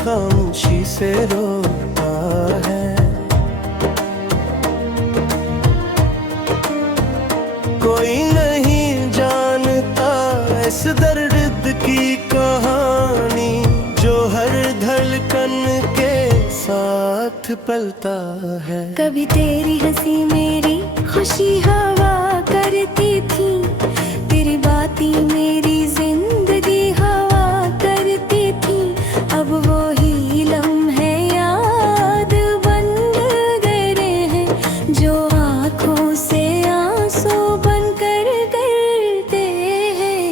खामोशी से रोता है। कोई नहीं जानता इस दर्द की कहानी जो हर धड़कन के साथ पलता है। कभी तेरी हंसी मेरी खुशी हवा करती थी, तेरी बातें मेरी जिंदगी हवा करती थी। अब वो ही लम्हे याद बन गए हैं जो आँखों से आंसू बन कर गिरते हैं।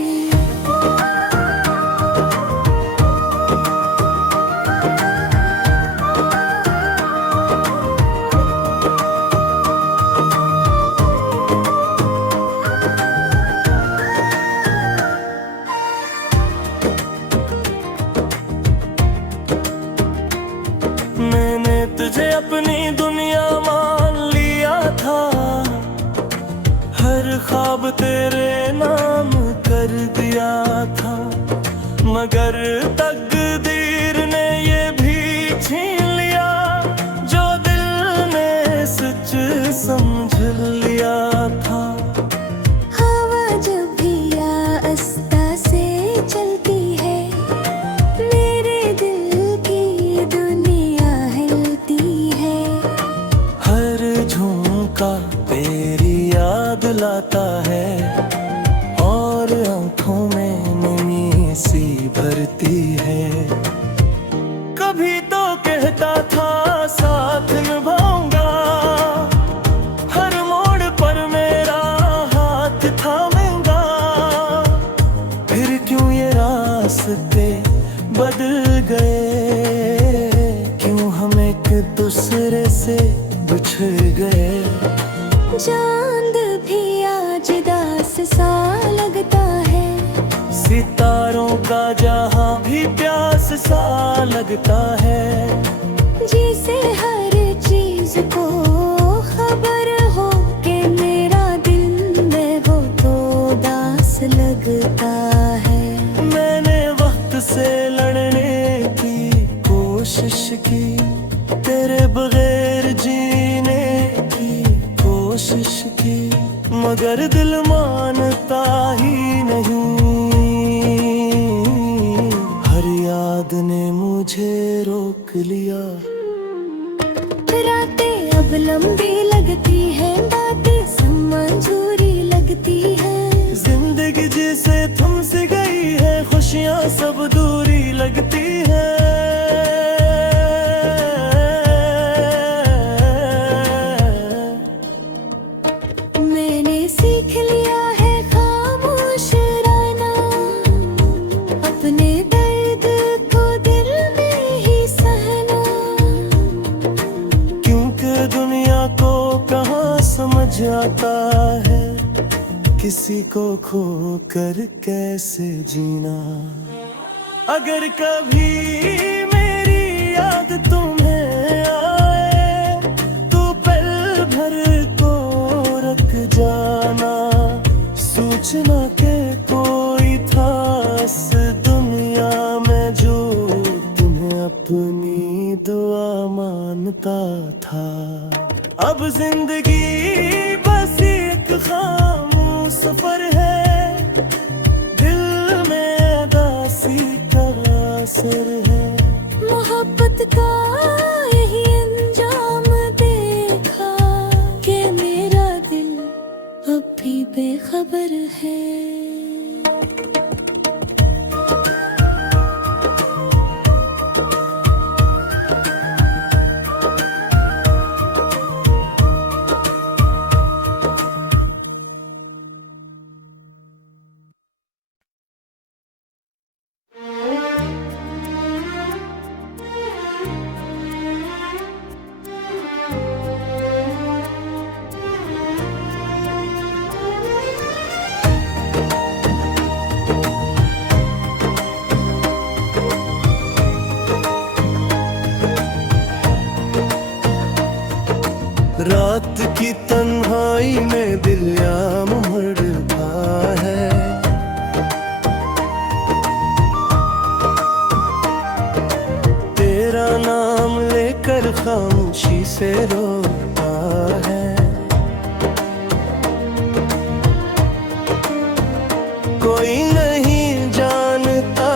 मैंने तुझे अपनी दुनिया मान लिया था, हर ख्वाब तेरे नाम कर दिया था। मगर तकदीर ने ये भी छीन लिया जो दिल ने सच समझ लिया था। हवा जब भी आस्ता से चलती है, मेरे दिल की दुनिया हिलती है। हर झोंका तेरी याद लाता है और आंखों में नमी सी भरती है। कभी तो कहता था साथ निभाऊंगा, हर मोड़ पर मेरा हाथ थामेगा। फिर क्यों ये रास्ते बदल गए, क्यों हम एक दूसरे से बिछड़ गए। चांद भी आज दास सा लगता है, सितारों का जहां भी प्यास सा लगता है। जिसे हर चीज को खबर हो कि मेरा दिल में वो तो दास लगता है। मैंने वक्त से लड़ने की कोशिश की, तेरे बगैर जीने की कोशिश की, मगर दिल मानता ही नहीं। हर याद ने मुझे रोक लिया। रातें अब लंबी लगती है, बातें सब मंजूरी लगती है। जिंदगी जिसे तुमसे गई है, खुशियाँ सब दूरी लगती है। मैंने सीख लिया है खामोश रहना, अपने दर्द को दिल में ही सहना। क्योंकि दुनिया को कहाँ समझ आता है, किसी को खो कर कैसे जीना। अगर कभी मेरी याद तुम्हें आए तो पल भर को रख जाना। सोचना के कोई था इस दुनिया में जो तुम्हें अपनी दुआ मानता था। अब जिंदगी बस एक खामोश सफर है, दिल में उदासी का असर है। मोहब्बत का यही अंजाम देखा कि मेरा दिल अब भी बेखबर है। कोई नहीं जानता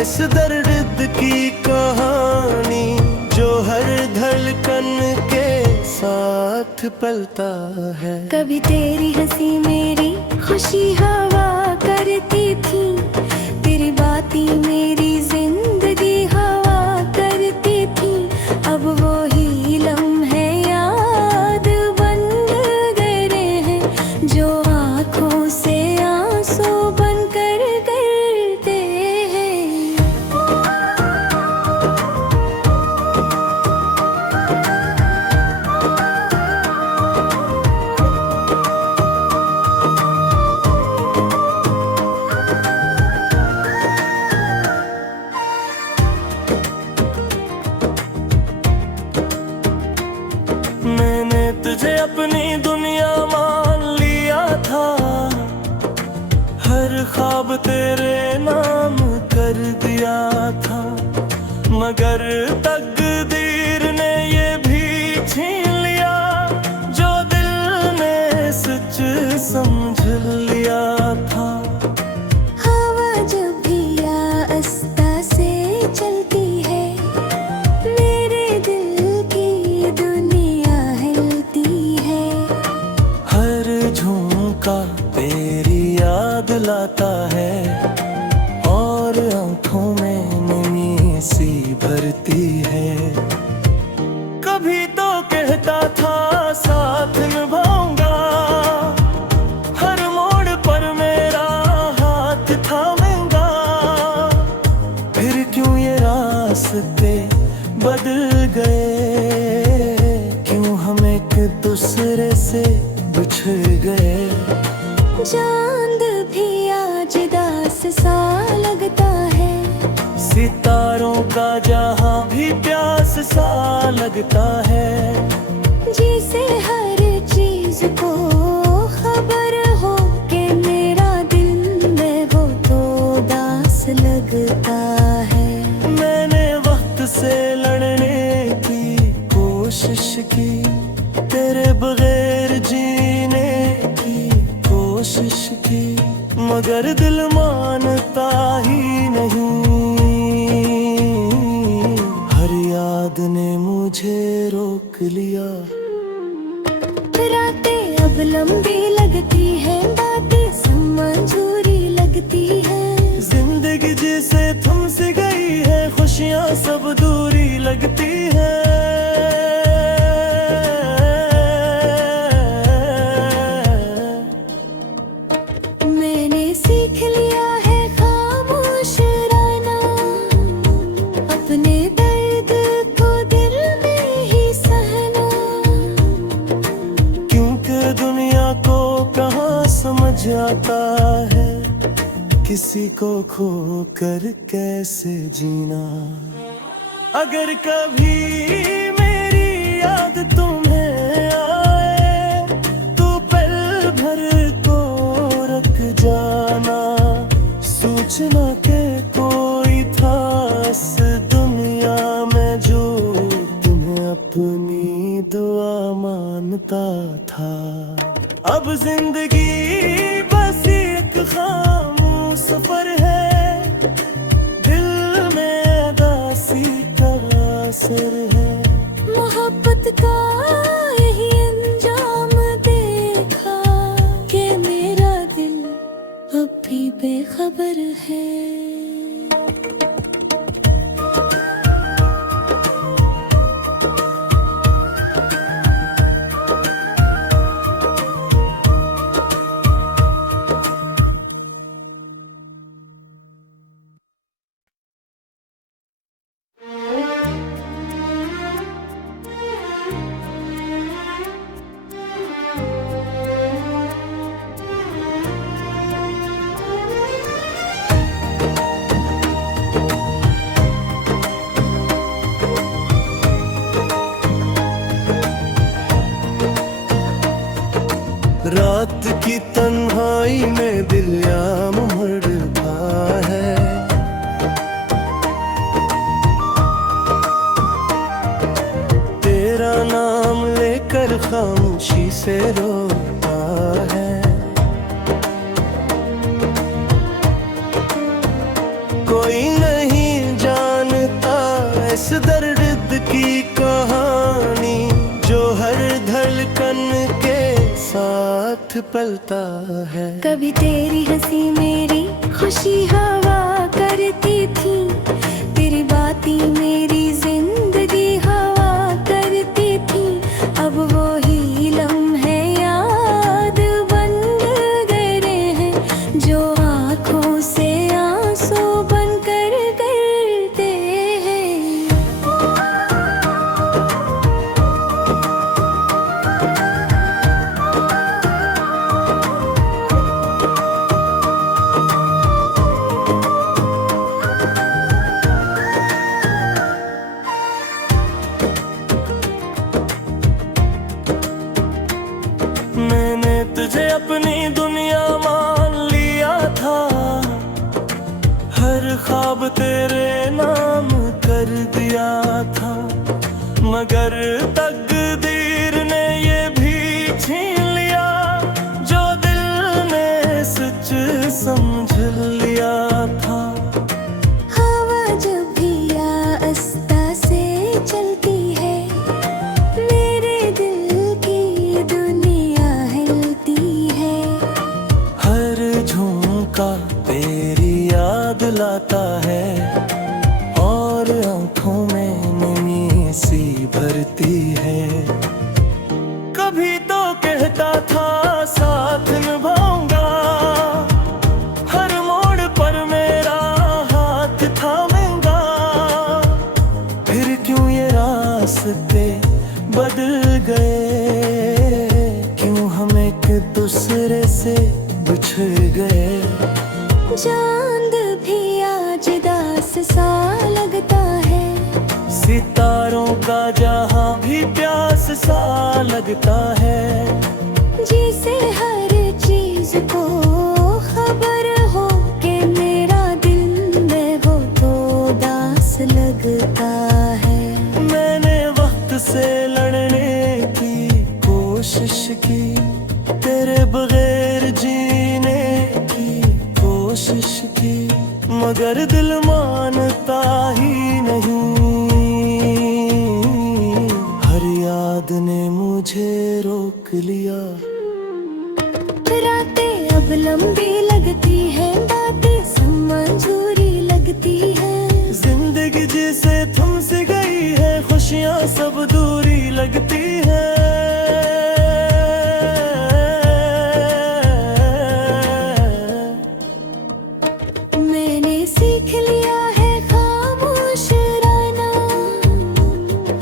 इस दर्द की कहानी, जो हर धड़कन के साथ पलता है। कभी तेरी हंसी मेरी खुशी हवा करती थी, तेरी बातें मेरी जिंदगी हवा करती थी। अब वो ही लम्हे याद बन गए हैं, जो आँखों से आंसू बन कर गिरते हैं। मैंने तुझे अपनी दुनिया मान लिया था, हर ख्वाब तेरे नाम कर दिया था। मगर तकदीर ने ये भी छीन लिया, जो दिल ने सच समझ लिया था। हवा जब भी आस्ता से चलती है, मेरे दिल की दुनिया हिलती है। हर झोंका तेरी याद लाता है, और आंखों में नमी सी भरती है। कभी तो कहता था साथ निभाऊंगा, हर मोड़ पर मेरा हाथ थामेगा। फिर क्यों ये रास्ते बदल गए, क्यों हम एक दूसरे से बिछड़ गए। चांद भी आज दास सा लगता है, सितारों का जहां भी प्यास सा लगता है। जिसे हर चीज को खबर हो कि मेरा दिल में वो तो दास लगता है। मैंने वक्त से लड़ने की कोशिश की, तेरे बगैर जीने की कोशिश की, मगर दिल मानता ही नहीं। हर याद ने मुझे रोक लिया। रातें अब लंबी लगती है, बातें समझूरी लगती है। जिंदगी जिसे तुमसे गई है, खुशियाँ सब दूरी लगती है। मैंने सीख लिया है खामोश रहना, अपने दर्द को दिल में ही सहना। क्योंकि दुनिया को कहाँ समझ आता है, किसी को खो कर कैसे जीना। अगर कभी मेरी याद तुम्हें आए, तो पल भर को रख जाना। सोचना के कोई था इस दुनिया में, जो तुम्हें अपनी दुआ मानता था। अब जिंदगी बस एक खामोश सफर है, दिल में दासी का असर है। मोहब्बत का यही अंजाम देखा, कि मेरा दिल अब भी बेखबर है। पलता है। कभी तेरी हंसी मेरी खुशी हवा करती थी, तेरी बातें मेरी जिंदगी हवा करती थी। अब वो ही लम्हे याद बन गए हैं, जो आँखों से आंसू बनकर गिरते हैं। मैंने तुझे अपनी दुनिया मान लिया था, हर ख्वाब तेरे नाम कर दिया था। मगर तकदीर ने ये भी छीन लिया, जो दिल ने सच समझ लिया था। हवा जब भी आस्ता से चलती है, मेरे दिल की दुनिया हिलती है। हर झोंका तेरी याद लाता है, और आंखों में नमी सी भरती है। कभी तो कहता था साथ निभाऊंगा, हर मोड़ पर मेरा हाथ थामेगा। फिर क्यों ये रास्ते बदल गए, क्यों हम एक दूसरे से बिछड़ गए। चांद भी आज दास सा लगता है, सितारों का जहां भी प्यास सा लगता है। जिसे हर चीज को खबर हो कि मेरा दिल में वो तो दास लगता है। मैंने वक्त से लड़ने की कोशिश की, तेरे बगैर जीने की कोशिश की, मगर दिल मानता ही नहीं। हर याद ने मुझे रोक लिया। रातें अब लंबी लगती है, बातें मंजूरी लगती है। जिंदगी जैसे थमसे गई है, खुशियाँ सब दूरी लगती है। मैंने सीख लिया है खामोश रहना,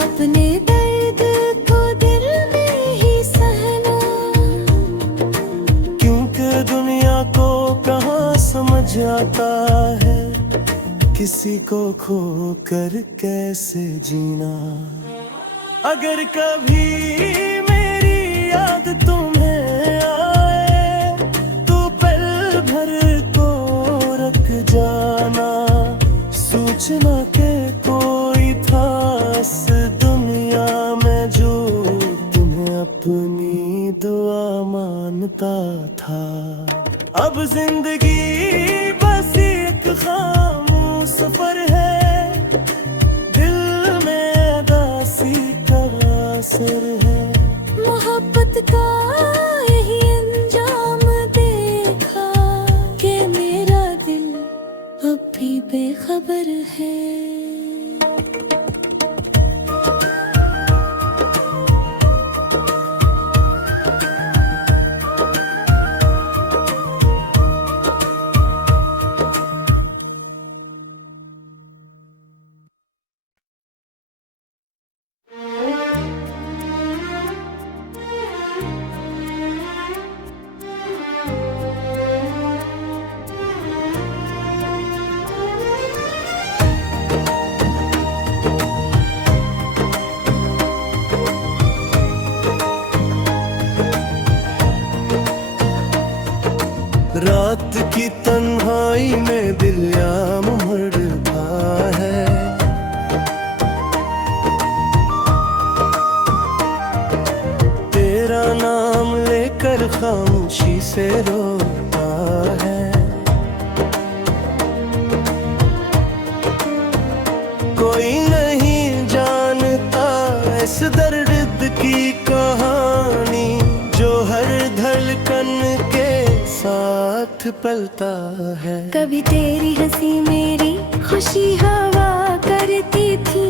अपने दर्द को दिल में ही सहना। क्योंकि दुनिया को कहाँ समझ आता है, किसी को खो कर कैसे जीना। अगर कभी मेरी याद तुम्हें आए, तो पल भर को रख जाना। सोचना के कोई था इस दुनिया में, जो तुम्हें अपनी दुआ मानता था। अब जिंदगी बस एक खामोश सफर है, दिल में दासी का असर है। मोहब्बत का यही अंजाम देखा, कि मेरा दिल अब भी बेखबर है। रात की तन्हाई में दिल याम मरता है, तेरा नाम लेकर खामोशी से रोता है। कोई नहीं जानता इस दर्द की कहानी, जो हर धड़कन पलता है। कभी तेरी हंसी मेरी खुशी हवा करती थी,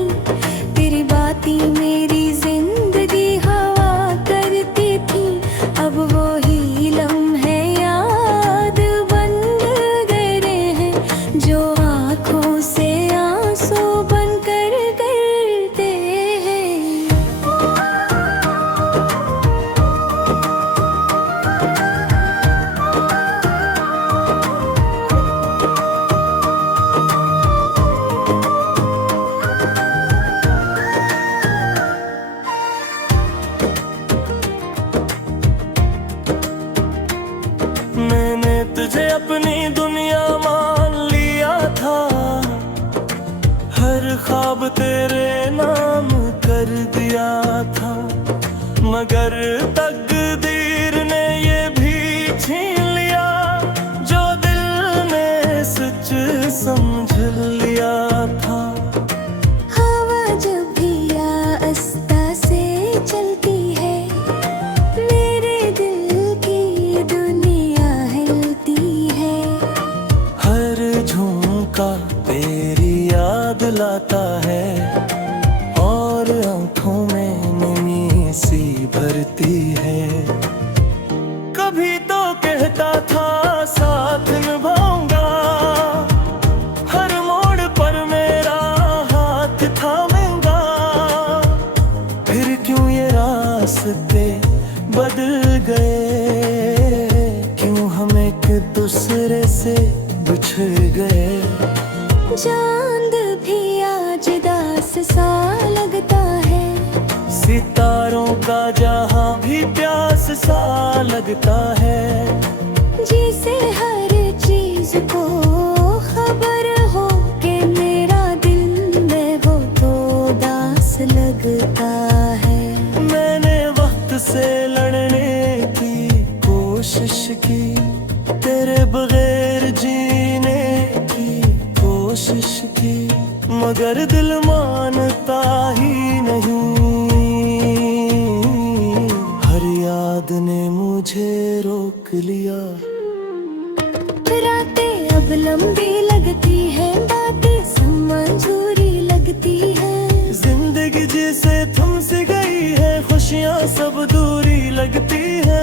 तेरी बातें मेरी जिंदगी हवा करती थी। अब वो ही लम्हे याद बन गए हैं, जो आँखों से आंसू बनकर गिरते हैं। मैंने तुझे अपनी दुनिया मान लिया था, हर ख्वाब तेरे नाम कर दिया था। मगर तकदीर ने ये भी छीन लिया, जो दिल ने सच समझ लिया था। हवा जब भी आस्ता से चलती है, मेरे दिल की दुनिया हिलती है। हर झोंका तेरी याद लाता है, और आंखों में नमी सी भरती है। कभी तो कहता था साथ निभाऊंगा, हर मोड़ पर मेरा हाथ थामेगा। फिर क्यों ये रास्ते बदल गए, क्यों हम एक दूसरे से बिछड़ गए। चांद भी आज दास सा लगता है, सितारों का जहां भी प्यास सा लगता है। जिसे हर चीज को खबर हो कि मेरा दिल में वो तो दास लगता है। मैंने वक्त से लड़ने की कोशिश की, तेरे बगैर जीने की कोशिश की, मगर दिल मानता ही नहीं। हर याद ने मुझे रोक लिया। रातें अब लंबी लगती है, बातें मंजूरी लगती है। जिंदगी जैसे तुमसे गई है, खुशियाँ सब दूरी लगती है।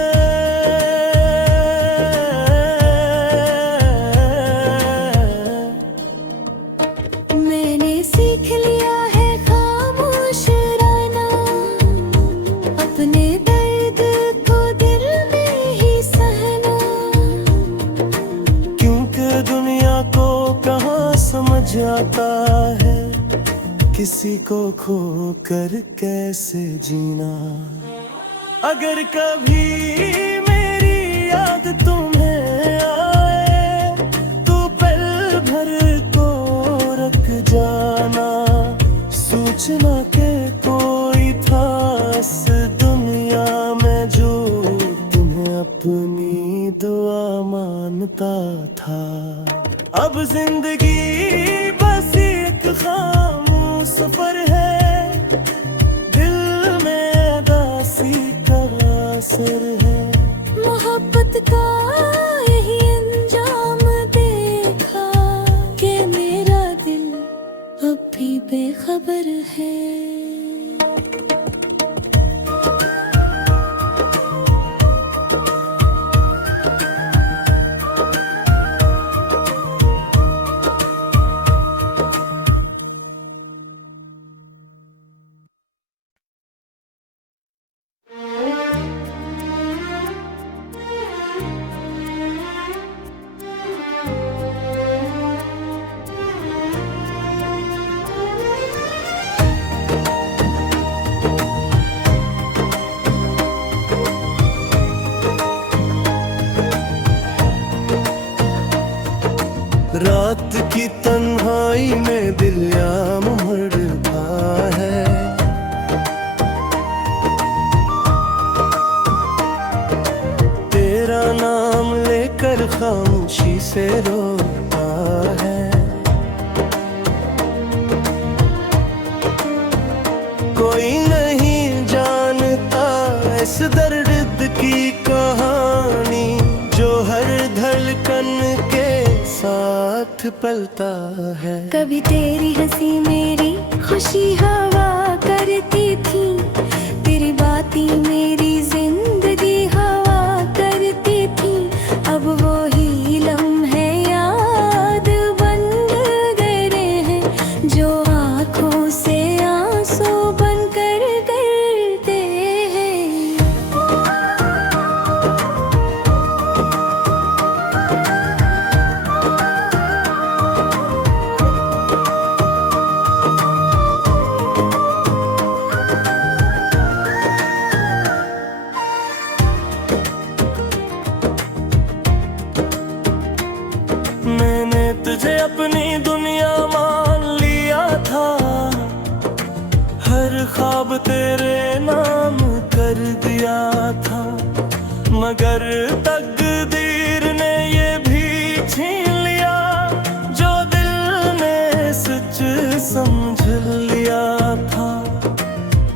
मैंने सीख लिया है खामोश रहना, अपने दर्द को दिल में ही सहना। क्योंकि दुनिया को कहाँ समझ आता है, किसी को खो कर कैसे जीना। अगर कभी मेरी याद तुम्हें आए, तो पल भर को रख जाना। सोचना के कोई था इस दुनिया में, जो तुम्हें अपनी दुआ मानता था। अब जिंदगी बस एक खामोश सफर है, दिल में दासी का असर है। मोहब्बत का यही अंजाम देखा, कि मेरा दिल अब भी बेखबर है। रात की तन्हाई में दिल याम मरता है, तेरा नाम लेकर खामोशी से रोता है। कोई नहीं जानता इस दर्द की कहानी, जो हर धड़कन के साथ पलता है। कभी तेरी हंसी मेरी खुशी हवा करती थी, तेरी बातें मेरी जिंदगी हवा करती थी। अब वो ही लम्हे याद बन गए हैं, जो आँखों से आंसू बनकर गिरते हैं। मैंने तुझे अपनी दुनिया मान लिया था, हर ख्वाब तेरे नाम कर दिया था। मगर तकदीर ने ये भी छीन लिया, जो दिल ने सच समझ लिया था।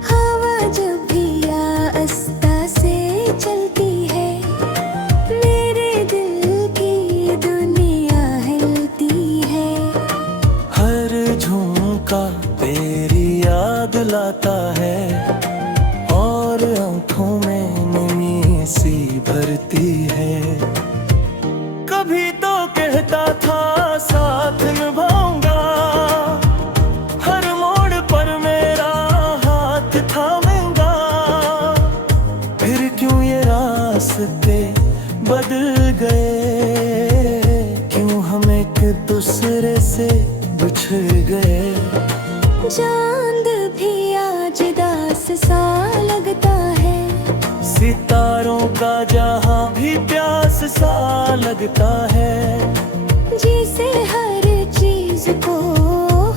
हवा जब भी आस्ता से चलती है, मेरे दिल की दुनिया हिलती है। हर झोंका तेरी याद लाता है, और आंखों में नमी सी भरती है। कभी तो कहता था साथ निभाऊंगा, हर मोड़ पर मेरा हाथ थामेगा। फिर क्यों ये रास्ते बदल गए, क्यों हम एक दूसरे से बिछड़ गए। चांद भी आज दास सा लगता है, सितारों का जहां भी प्यास सा लगता है। जिसे हर चीज को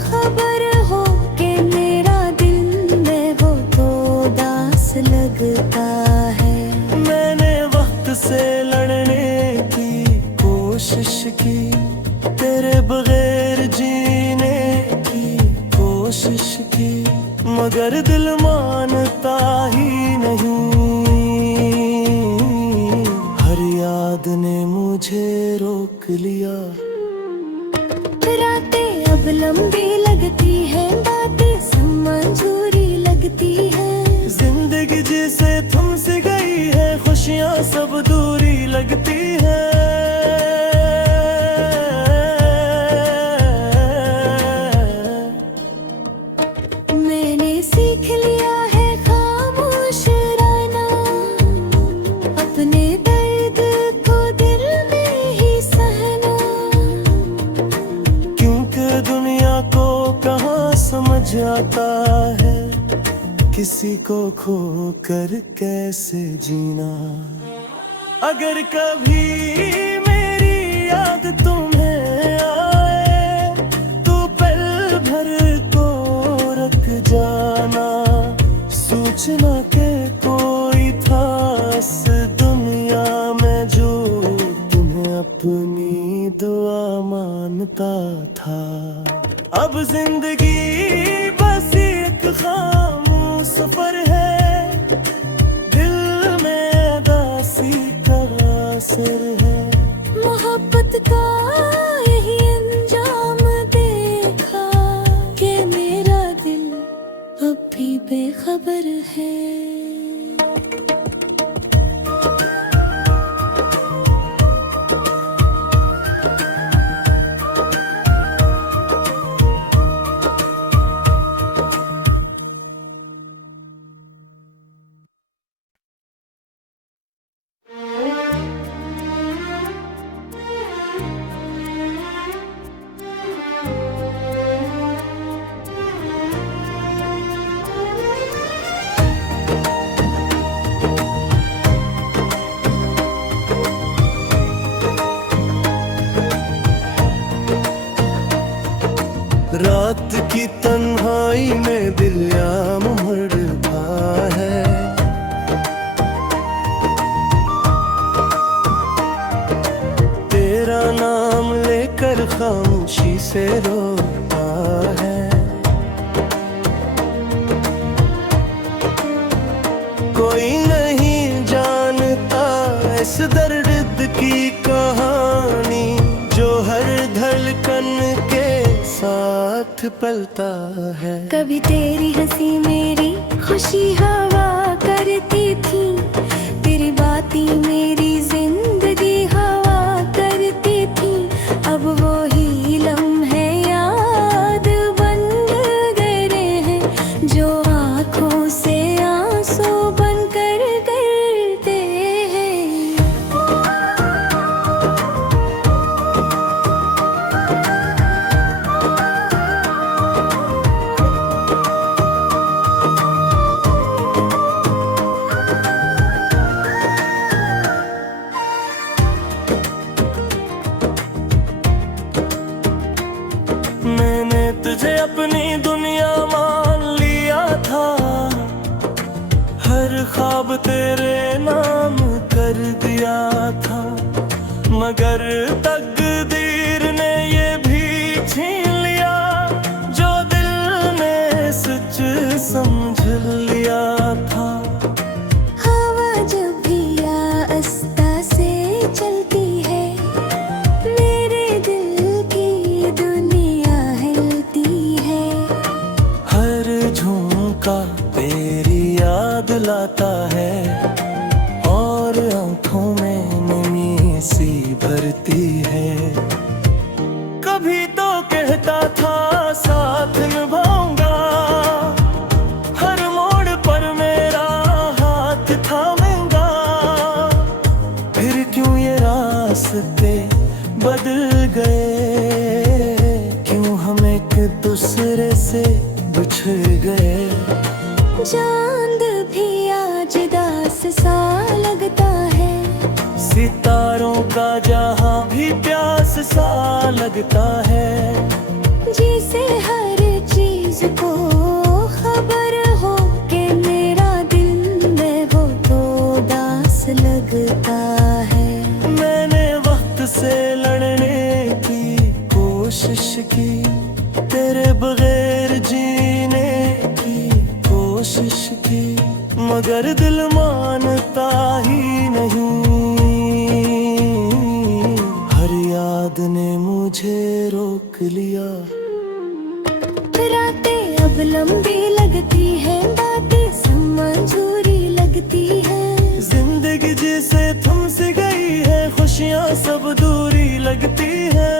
खबर हो कि मेरा दिल में वो तो दास लगता है। मैंने वक्त से लड़ने की कोशिश की, तेरे बगैर जीने की कोशिश की, मगर दिल मानता ही नहीं। हर याद ने मुझे रोक लिया। रातें अब लंबी लगती है, बातें सब मंजूरी लगती है। जिंदगी जिसे तुमसे गई है, खुशियाँ सब दूरी लगती है। मैंने सीख लिया है खामोश रहना, अपने दर्द को दिल में ही सहना। क्योंकि दुनिया को कहाँ समझ आता है, किसी को खो कर कैसे जीना। अगर कभी मेरी याद तुम्हें आए, तो पल भर को रख जाना। सोचना के कोई था इस दुनिया में, जो तुम्हें अपनी दुआ मानता था। अब जिंदगी बस एक खामोश सफर है, दिल में दासी का असर है। मोहब्बत का यही अंजाम देखा, कि मेरा दिल अब भी बेखबर है। रात की तन्हाई में दिल याम मरता है, तेरा नाम लेकर खामोशी से रोता है। कोई नहीं जानता इस दर्द की कहानी, साथ पलता है। कभी तेरी हंसी मेरी खुशी हवा करती थी, तेरी बातें मेरी जिंदगी हवा करती थी। अब वो ही लम्हे याद बन गए हैं, जो आँखों से आंसू बन कर गिरते हैं। मैंने तुझे अपनी दुनिया मान लिया था, हर ख्वाब तेरे नाम कर दिया था। मगर तकदीर ने ये भी छीन लिया, जो दिल ने सच समझ लिया था। हवा जब भी आस्ता से चलती है, मेरे दिल की दुनिया हिलती है। हर झोंका तेरी याद लाता है, और आंखों में नमी सी भरती है। कभी तो कहता था साथ निभाऊंगा, हर मोड़ पर मेरा हाथ थामेगा। फिर क्यों ये रास्ते बदल गए, क्यों हम एक दूसरे से बिछड़ गए। चांद भी आज दास सा लगता है, सितारों का जहां भी प्यास सा लगता है। जिसे हर चीज को खबर हो कि मेरा दिल में वो तो दास लगता है। मैंने वक्त से लड़ने की कोशिश की, तेरे बगैर जीने की कोशिश की, मगर दिल मानता ही नहीं। हर याद ने मुझे रोक लिया। रातें अब लंबी लगती है, बातें समझूरी लगती है। जिंदगी जैसे थमसी गई है, खुशियाँ सब दूरी लगती है।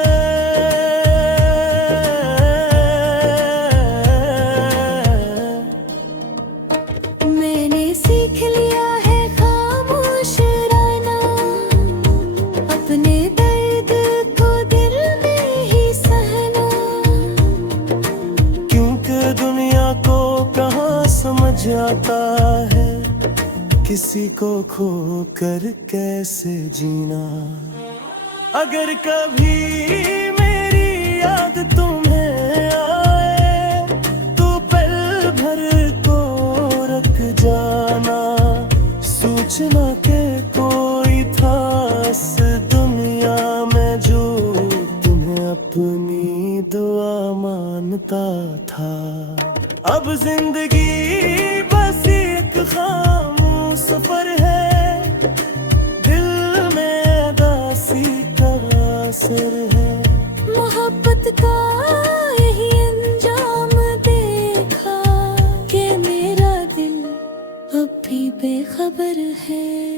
मैंने सीख लिया है खामोश रहना, अपने दर्द को दिल में ही सहना। क्योंकि दुनिया को कहाँ समझ आता है, किसी को खो कर कैसे जीना। अगर कभी मेरी याद तुम्हें आए, तो पल भर को रख जाना। सोचना के कोई था इस दुनिया में, जो तुम्हें अपनी दुआ मानता था। अब जिंदगी बस एक खामोश सफर है, दिल में उदासी का असर है। मोहब्बत का यही अंजाम देखा कि मेरा दिल अब भी बेखबर है।